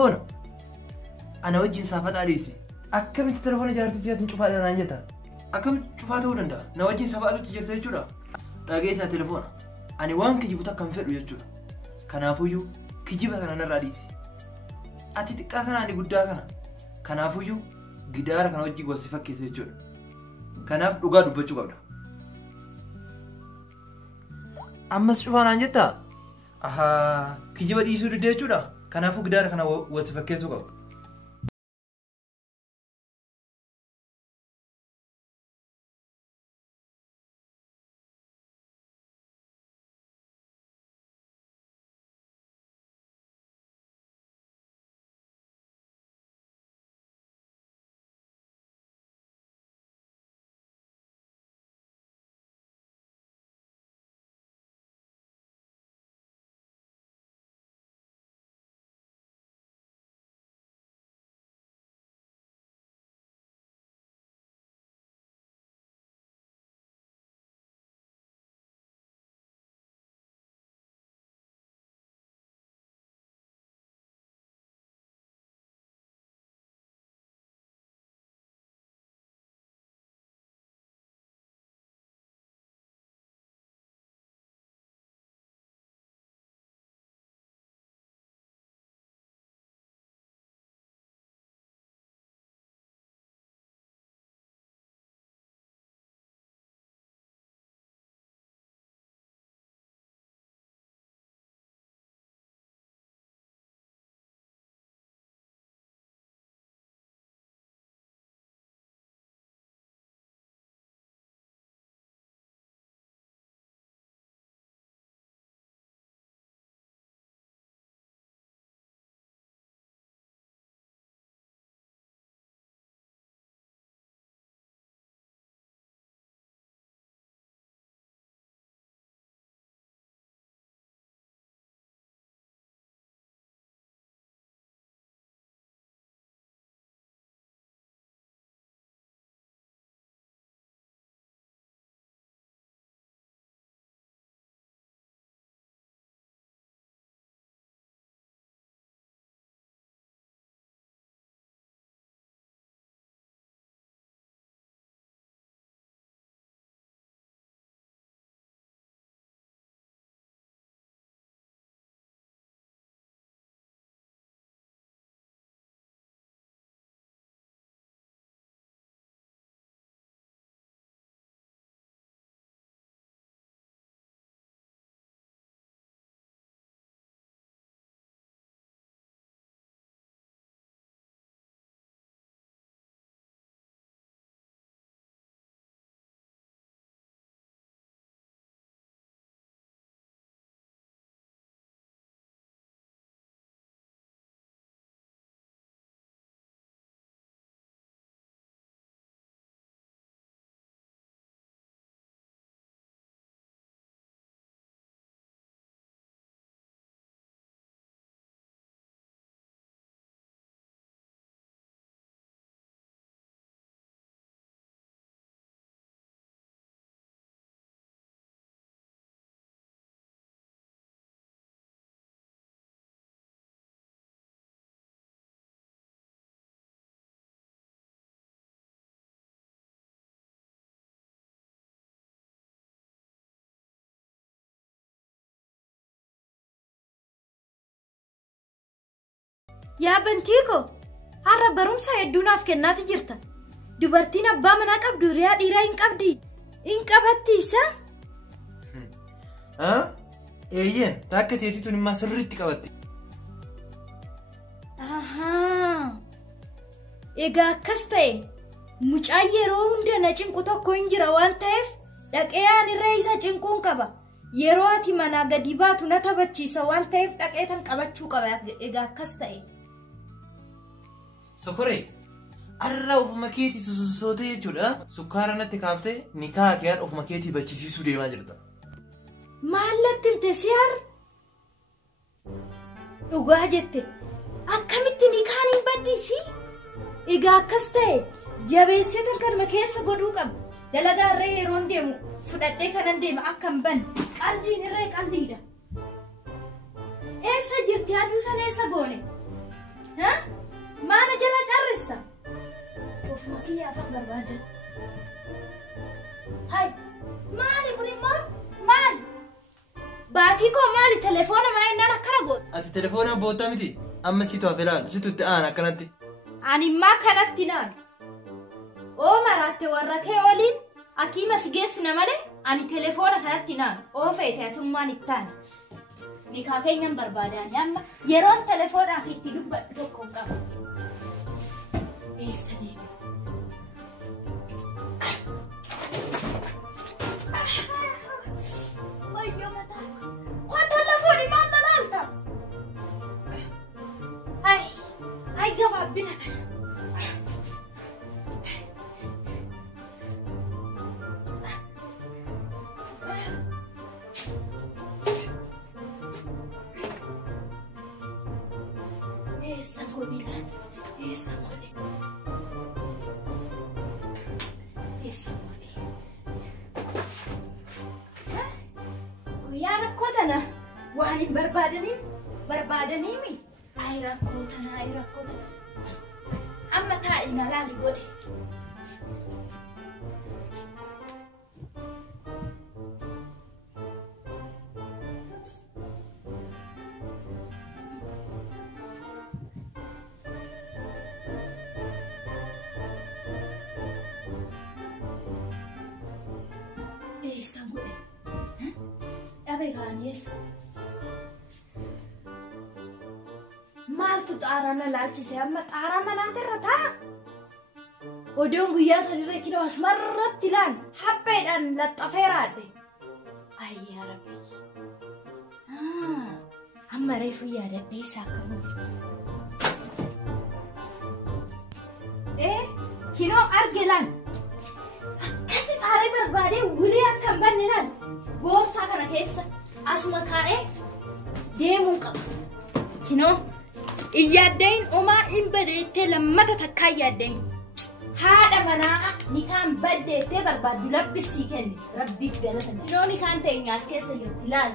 هنا أنا وجهي صافت عليسي أكمل التلفون جارتي تيجي تشوف هذا نانجتها أكمل تشوف هذا ولا ده نوجهي صافت تيجي تجورا راجعي تلفون أنا وان كجيبوتا كم فرق يجورا كنافويو كجيبها كنا نراديسي أتيتك أكنا عندي قدّا كنافويو جدار كنا وجهي وصفة كيس يجورا كناف لقى دبّتشو قبله أما شوف أنا نانجتها كجيبها يسوع ده يجورا كنافو جدار كنا وصفة كيس قبله يا بنتيكو هرب برمسا يدونا في كنات جرتا دبرتين أبا منا قبدو رياض إيرين قبدي إن قبضتي سا إيين تاكت يتيتوني ما سررتي قبضتي إيغا كستاي مجاية روند نجم كتو كوينجرا وانتايف لك إيان الرئيسة جنكون قبا يرواتي منا قديباتو نتبتشيسا وانتايف لك إيتان قبتشو قبا إيغا كستاي سكري أرى أوف مكيتي سوتي جودا سكارنا تكافته نكاح كيان أوف مكيتي بتشيسي سودي ما جرتا مالك تمتسيار وقاعدت أكملت نكاني بديسي إيجا كستة جابيسيتن كرم كيس بدوكم دلدا ري رونديمو فدتي كننديم أكم بن قلدي نريك قلدي ده إيسا جرتي أدوسا نيسا غوني Ha? Maana jala carrissa? Of makiyyaa afaan barbaadan. Hai, maali kun immoo? Maali? Baatii koo maali telefoona maayinaan akkana godhu? Ati telefoona boottaa miti? Amma situ hafe laal, situ itti aan akkanatti. Ani maa kanatti laal. Oo maraatte warra kee oliin akiima si geessina malee ani telefoona kanatti laal. Oo feete atummaan ittaan. Nikaa keenyan barbaadani amma yeroon telefoonaa fi itti dubbadhu tokko qaba. Eessa deeme? Wayyo mataa. Qoota lafooni maal lalaalta? Ay gabaabbina kana. Guyyaa rakkoo tana waan hin barbaadaniimi. Ay rakkoo tana. Amma taa'ii na laali godhe. Eessan godhe? Dhabee kaaniyeessa. Maaltu xaaraa na laalchise amma xaaraa manaatirra taa'a? Odoon guyyaa sadiirra kiloo asmarratti ilaal hapheedhaan laxxafeeraadhe. Ayyaa rabbi. Amma reefu yaadadhee isaa akkamuu. Kiloo arge laan. Akkanni xaarii barbaadee wilee akka hin banne laan. Boorsaa kana keessa asuma kaa'ee deemuu qaba. Kinoo iyyaaddayin omaa hin badeettee lammata takkaa iyyaaddayin. Haadha manaa nikaan baddeettee barbaaddu labbisii kenne rabbiif galatan. Kinoo nikaan teenyaas keessa jirti ilaala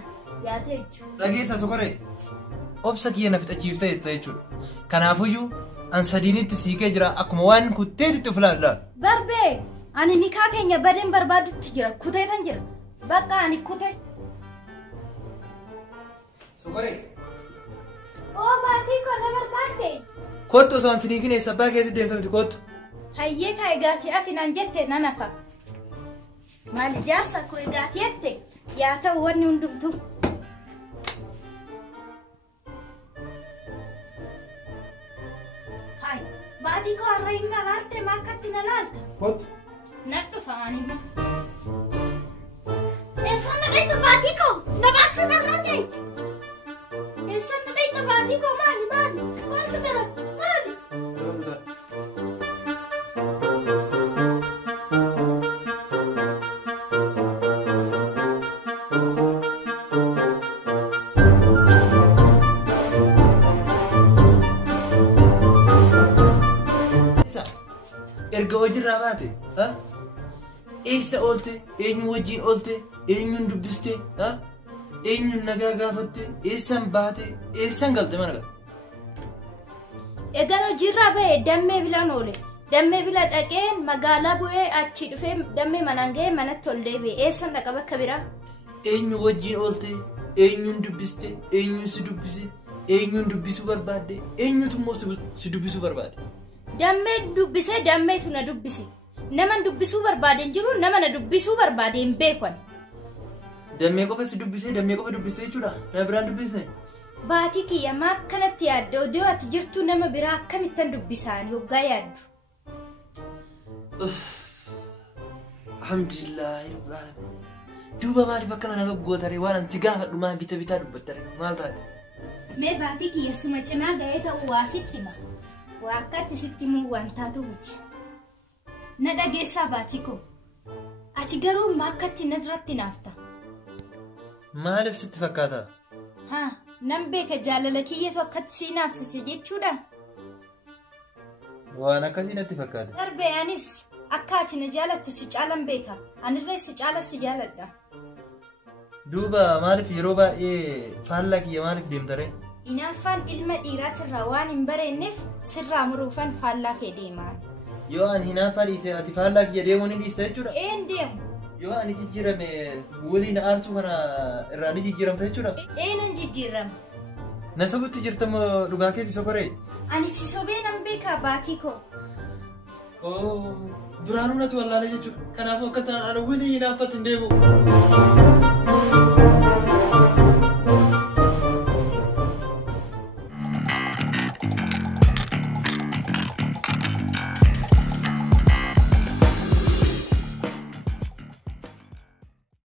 yaatee jechuudha. Dhageessaa sokoree obsa kiyya na fixachiiftee jettee jechuudha. Kanaafuyyuu an sadiinitti siikee jira akkuma waan kutteetitti of ilaala. Barbee ani nikaa keenya badeen barbaadutti jira kuteetan jira. Bakka ani kute. Sokoree. Oo baatii koo na barbaadde. Kottu osoo an siniikin eessa abbaa keessatti deemtamti kottu. Hayyee kaa egaati afinaan jette nan hafa. Maali jaarsa koo egaati jette yaa ta'u wanni hundumtu. Hai baatii koo har'a hin laalaalte maakatti na laalta. Kottu. Nan dhufa maanima. Eessaan dhayta baatii koo na baachuu dharraate. Eessaan dhayta baatii koo maali maaltu dara maali? Erga hojiirraa baate eessa oolte eenyu wajjin oolte eenyuun dubbiste eenyuun nagaa gaafatte eessan baate eessan galte mana galte. Egaan hojiirraa ba'e dammee bilaan oole dammee bila dhaqee magaalaa bu'ee achi dhufee dammee manaan ga'ee manatti ol deebi'e eessan dhaqa bakka biraa. Eenyu wajjin oolte eenyuun dubbiste eenyuun si dubbise eenyuun dubbisuu barbaadde eenyuutu immoo si dubbisuu barbaade. Dammee dubbisee dammeetu na dubbise. Nama dubbisuu barbaade jiru nama na dubbisuu barbaade hin beekne. Dammee qofa si dubbisee dammee qofa dubbistee jechuudha. Nama biraan dubbisne. Baatii kiyya maa akkanatti yaadde odoo ati jirtu nama biraa akkamittan dubbisaan yoggaa yaaddu. Alhamdulillah rabbil alamin. Duuba maaliif akkana naga gootare waan anti gaafadhu maa bitaa dubbattare maal taate? Mee baatii kiyya suma cinaa ga'ee ta'uu waa sitti hima. Waa akkatti sitti himuu waan taatu miti. Na dhageessaa baatii koo. Ati garuu maa akkatti na duratti naafta. Maaliif sitti fakkaata? Nan beeka jaalala kiyyatu akkatti sii naafsise jechuudha. Waan akkasii natti fakkaata. Darbee anis akka ati na jaalattu si caalan beeka. Anirree si caala si jaaladha. Duuba maaliif yeroo baay'ee faallaa kiyya maaliif deemtare? Hinaaffaan ilma dhiiraatirraa waan hin bareenneef sirraa muruufan faallaa kee deemaa. Yoo ani hinaaffaa dhiise ati faallaa kiyya deemuu ni dhiista jechuudha? Een deemu. Yoo ani jijjiirame waliin aarsuu kana irraa ni jijjiiramta jechuudha? Eenan jijjiirama. Na sobutti jirtamoo dhugaa keetti sokoree? Ani si sobee nan beekaa baatii koo. Duraanuu natu wallaalee jechuudha. Kanaafuu akka ta'an ani waliin hinaaffatti hin deemu.